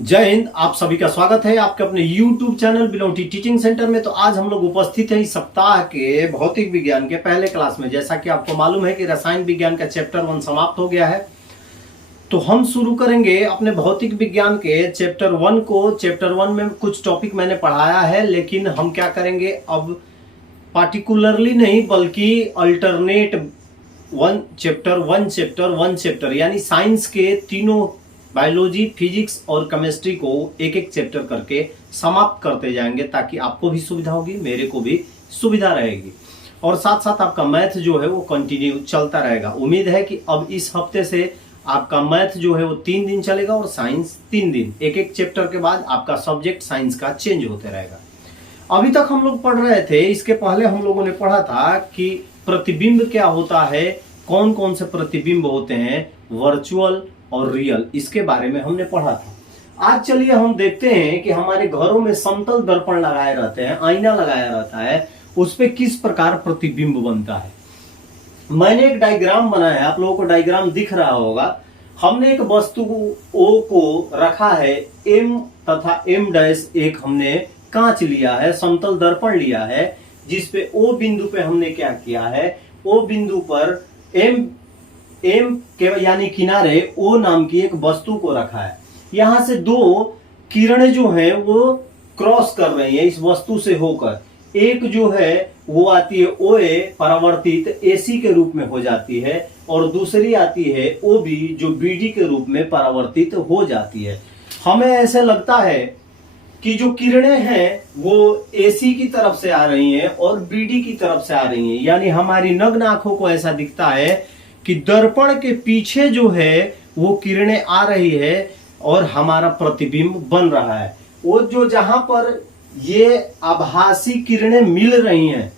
जय हिंद। आप सभी का स्वागत है आपके अपने YouTube चैनल बिलोटी टीचिंग सेंटर में। तो आज हम लोग उपस्थित हैं इस सप्ताह के भौतिक विज्ञान के पहले क्लास में। जैसा कि आपको मालूम है कि रसायन विज्ञान का चैप्टर 1 समाप्त हो गया है, तो हम शुरू करेंगे अपने भौतिक विज्ञान के चैप्टर 1 को। चैप्टर 1 में कुछ टॉपिक मैंने पढ़ाया है, लेकिन हम क्या करेंगे अब पार्टिकुलरली नहीं बल्कि अल्टरनेट वन चैप्टर यानी साइंस के तीनों बायोलॉजी, फिजिक्स और केमिस्ट्री को एक एक चैप्टर करके समाप्त करते जाएंगे, ताकि आपको भी सुविधा होगी, मेरे को भी सुविधा रहेगी, और साथ साथ आपका मैथ जो है वो कंटिन्यू चलता रहेगा। उम्मीद है कि अब इस हफ्ते से आपका मैथ जो है वो 3 दिन चलेगा और साइंस 3 दिन। एक एक चैप्टर के बाद आपका सब्जेक्ट साइंस का चेंज होते रहेगा। अभी तक हम लोग पढ़ रहे थे, इसके पहले हम लोगों ने पढ़ा था कि प्रतिबिंब क्या होता है, कौन कौन से प्रतिबिंब होते हैं, वर्चुअल और रियल, इसके बारे में हमने पढ़ा था। आज चलिए हम देखते हैं कि हमारे घरों में समतल दर्पण लगाए रहते हैं, आईना लगाया रहता है, उस पे किस प्रकार प्रतिबिंब बनता है। मैंने एक डायग्राम बनाया है, आप लोगों को डायग्राम दिख रहा होगा। हमने एक वस्तु O को रखा है, M तथा M' एक हमने कांच लिया है, समतल दर्पण लिया है, जिसपे O बिंदु पे हमने क्या किया है, O बिंदु पर M के यानी किनारे O नाम की एक वस्तु को रखा है। यहां से दो किरणें जो है वो क्रॉस कर रही है इस वस्तु से होकर। एक जो है वो आती है OA परावर्तित AC के रूप में हो जाती है, और दूसरी आती है OB जो BD के रूप में परावर्तित हो जाती है। हमें ऐसे लगता है कि जो किरणें हैं वो AC की तरफ से आ रही हैं और BD की तरफ से आ रही हैं, यानी हमारी नग्न आंखों को ऐसा दिखता है कि दर्पण के पीछे जो है वो किरणें आ रही है और हमारा प्रतिबिंब बन रहा है। वो जो जहां पर ये आभासी किरणें मिल रही हैं,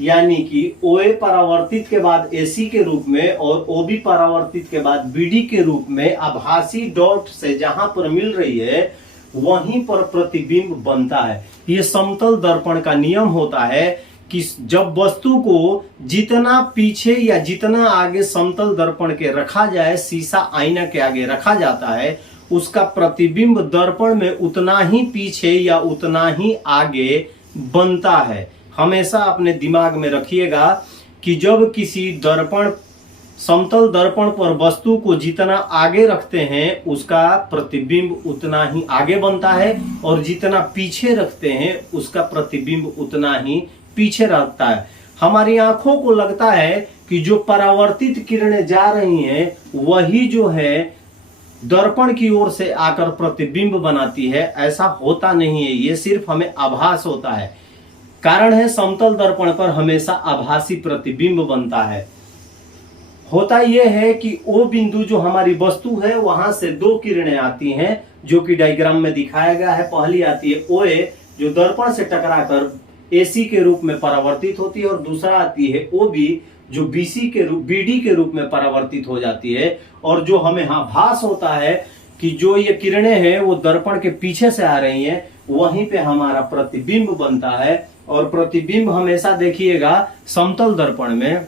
यानी कि OA परावर्तित के बाद AC के रूप में और OB परावर्तित के बाद BD के रूप में आभासी डॉट से जहां पर मिल रही है, वहीं पर प्रतिबिंब बनता है। ये समतल दर्पण का नियम होता है कि जब वस्तु को जितना पीछे या जितना आगे समतल दर्पण के रखा जाए, शीशा आईना के आगे रखा जाता है, उसका प्रतिबिंब दर्पण में उतना ही पीछे या उतना ही आगे बनता है। हमेशा अपने दिमाग में रखिएगा कि जब किसी समतल दर्पण पर वस्तु को जितना आगे रखते हैं उसका प्रतिबिंब उतना ही आगे बनता है, और जितना पीछे रखते हैं उसका प्रतिबिंब उतना ही पीछे रहता है। हमारी आंखों को लगता है कि जो परावर्तित किरणें जा रही हैं वही जो है दर्पण की ओर से आकर प्रतिबिंब बनाती है। ऐसा होता नहीं है, ये सिर्फ हमें आभास होता है। कारण है समतल दर्पण पर हमेशा आभासी प्रतिबिंब बनता है। होता यह है कि O बिंदु जो हमारी वस्तु है वहां से दो किरणें आती हैं, जो कि डायग्राम में दिखाया गया है। पहली आती है OA जो दर्पण से टकराकर AC के रूप में परावर्तित होती है, और दूसरा आती है OB जो BD के रूप में परावर्तित हो जाती है। और जो हमें आभास होता है कि जो ये किरणें हैं वो दर्पण के पीछे से आ रही हैं, वहीं पे हमारा प्रतिबिंब बनता है। और प्रतिबिंब हमेशा देखिएगा समतल दर्पण में,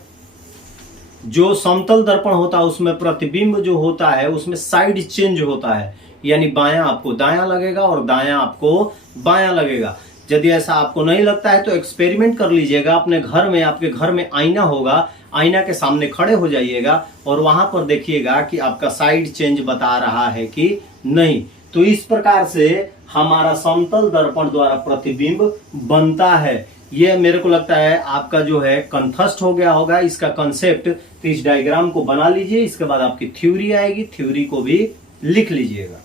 जो समतल दर्पण होता है उसमें प्रतिबिंब जो होता है उसमें साइड चेंज होता है, यानी बायां आपको दायां लगेगा और दायां आपको बायां लगेगा। यदि ऐसा आपको नहीं लगता है तो एक्सपेरिमेंट कर लीजिएगा अपने घर में। आपके घर में आईना होगा, आईना के सामने खड़े हो जाइएगा और वहां पर देखिएगा कि आपका साइड चेंज बता रहा है कि नहीं। तो इस प्रकार से हमारा समतल दर्पण द्वारा प्रतिबिंब बनता है। ये मेरे को लगता है आपका जो है कंठस्थ हो गया होगा इसका कंसेप्ट। तो इस डायग्राम को बना लीजिए, इसके बाद आपकी थ्योरी आएगी, थ्योरी को भी लिख लीजिएगा।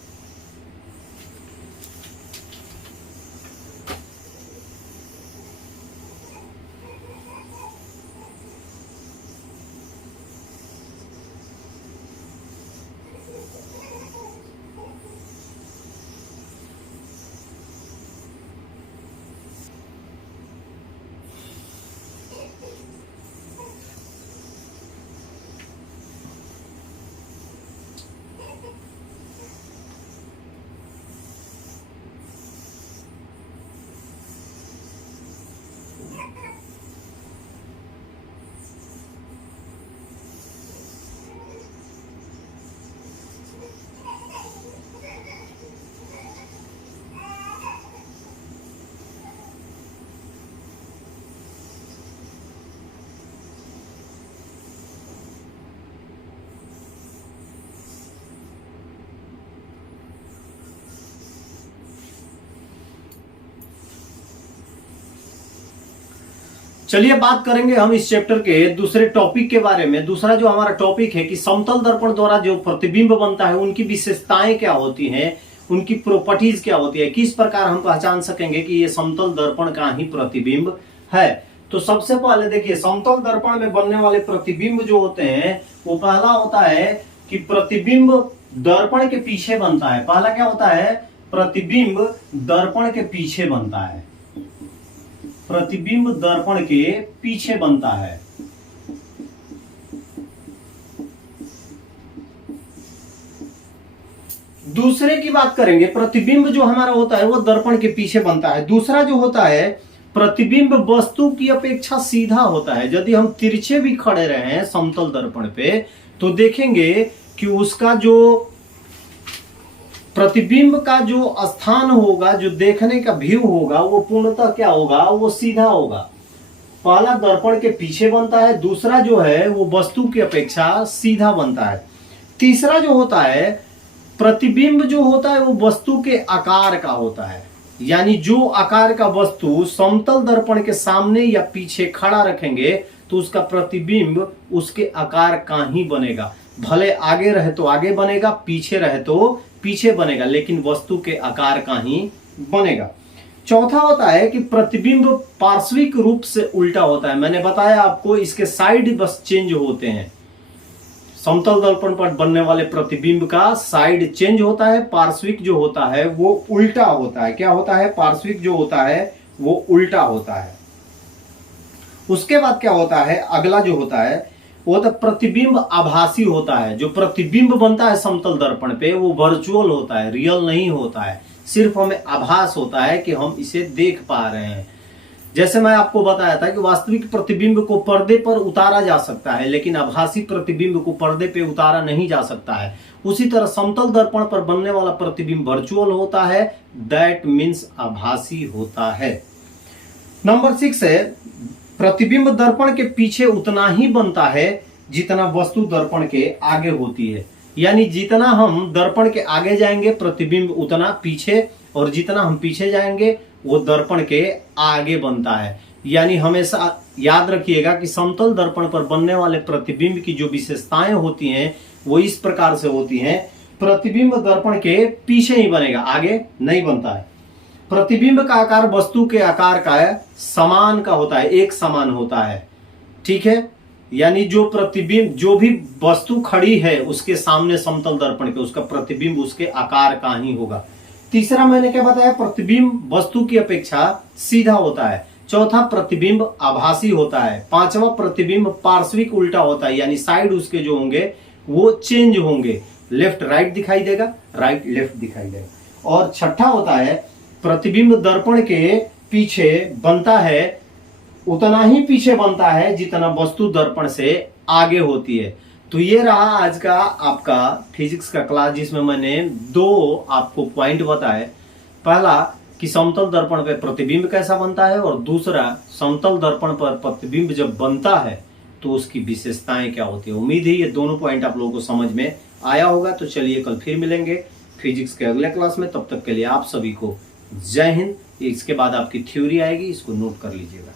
चलिए बात करेंगे हम इस चैप्टर के दूसरे टॉपिक के बारे में। दूसरा जो हमारा टॉपिक है कि समतल दर्पण द्वारा जो प्रतिबिंब बनता है उनकी विशेषताएं क्या होती हैं, उनकी प्रॉपर्टीज क्या होती है, किस प्रकार हम पहचान सकेंगे कि ये समतल दर्पण का ही प्रतिबिंब है। तो सबसे पहले देखिए, समतल दर्पण में बनने वाले प्रतिबिंब जो होते हैं वो पहला होता है कि प्रतिबिंब दर्पण के पीछे बनता है। पहला क्या होता है, प्रतिबिंब दर्पण के पीछे बनता है। प्रतिबिंब दर्पण के पीछे बनता है। दूसरे की बात करेंगे, प्रतिबिंब जो हमारा होता है वो दर्पण के पीछे बनता है। दूसरा जो होता है, प्रतिबिंब वस्तु की अपेक्षा सीधा होता है। यदि हम तिरछे भी खड़े रहे हैं समतल दर्पण पे तो देखेंगे कि उसका जो प्रतिबिंब का जो स्थान होगा, जो देखने का व्यू होगा, वो पूर्णतः क्या होगा, वो सीधा होगा। पहला दर्पण के पीछे बनता है, दूसरा जो है वो वस्तु की अपेक्षा सीधा बनता है। तीसरा जो होता है, प्रतिबिंब जो होता है वो वस्तु के आकार का होता है। यानी जो आकार का वस्तु समतल दर्पण के सामने या पीछे खड़ा रखेंगे तो उसका प्रतिबिंब उसके आकार का ही बनेगा। भले आगे रहे तो आगे बनेगा, पीछे रहे तो पीछे बनेगा, लेकिन वस्तु के आकार का ही बनेगा। चौथा होता है कि प्रतिबिंब पार्श्विक रूप से उल्टा होता है। मैंने बताया आपको, इसके साइड बस चेंज होते हैं। समतल दर्पण पर बनने वाले प्रतिबिंब का साइड चेंज होता है, पार्श्विक जो होता है वो उल्टा होता है। क्या होता है, पार्श्विक जो होता है वो उल्टा होता है। उसके बाद क्या होता है, अगला जो होता है वो तो प्रतिबिंब आभासी होता है। जो प्रतिबिंब बनता है समतल दर्पण पे वो वर्चुअल होता है, रियल नहीं होता है। सिर्फ हमें आभास होता है कि हम इसे देख पा रहे हैं। जैसे मैं आपको बताया था कि वास्तविक प्रतिबिंब को पर्दे पर उतारा जा सकता है, लेकिन आभासी प्रतिबिंब को पर्दे पे उतारा नहीं जा सकता है। उसी तरह समतल दर्पण पर बनने वाला प्रतिबिंब वर्चुअल होता है, दैट मीन्स आभासी होता है। नंबर 6 है, प्रतिबिंब दर्पण के पीछे उतना ही बनता है जितना वस्तु दर्पण के आगे होती है। यानी जितना हम दर्पण के आगे जाएंगे प्रतिबिंब उतना पीछे, और जितना हम पीछे जाएंगे वो दर्पण के आगे बनता है। यानी हमेशा याद रखिएगा कि समतल दर्पण पर बनने वाले प्रतिबिंब की जो विशेषताएं होती हैं वो इस प्रकार से होती हैं। प्रतिबिंब दर्पण के पीछे ही बनेगा, आगे नहीं बनता है। प्रतिबिंब का आकार वस्तु के आकार का समान का होता है, एक समान होता है। ठीक है, यानी जो प्रतिबिंब, जो भी वस्तु खड़ी है उसके सामने समतल दर्पण के, उसका प्रतिबिंब उसके आकार का ही होगा। तीसरा मैंने क्या बताया, प्रतिबिंब वस्तु की अपेक्षा सीधा होता है। चौथा, प्रतिबिंब आभासी होता है। पांचवा, प्रतिबिंब पार्श्विक उल्टा होता है, यानी साइड उसके जो होंगे वो चेंज होंगे, लेफ्ट राइट दिखाई देगा, राइट लेफ्ट दिखाई देगा। और छठा होता है, प्रतिबिंब दर्पण के पीछे बनता है, उतना ही पीछे बनता है जितना वस्तु दर्पण से आगे होती है। तो ये रहा आज का आपका फिजिक्स का क्लास, जिसमें मैंने 2 आपको पॉइंट बताए। पहला कि समतल दर्पण पर प्रतिबिंब कैसा बनता है, और दूसरा समतल दर्पण पर प्रतिबिंब जब बनता है तो उसकी विशेषताएं क्या होती है। उम्मीद है ये दोनों पॉइंट आप लोगों को समझ में आया होगा। तो चलिए कल फिर मिलेंगे फिजिक्स के अगले क्लास में। तब तक के लिए आप सभी को जय हिंद। इसके बाद आपकी थ्योरी आएगी, इसको नोट कर लीजिएगा।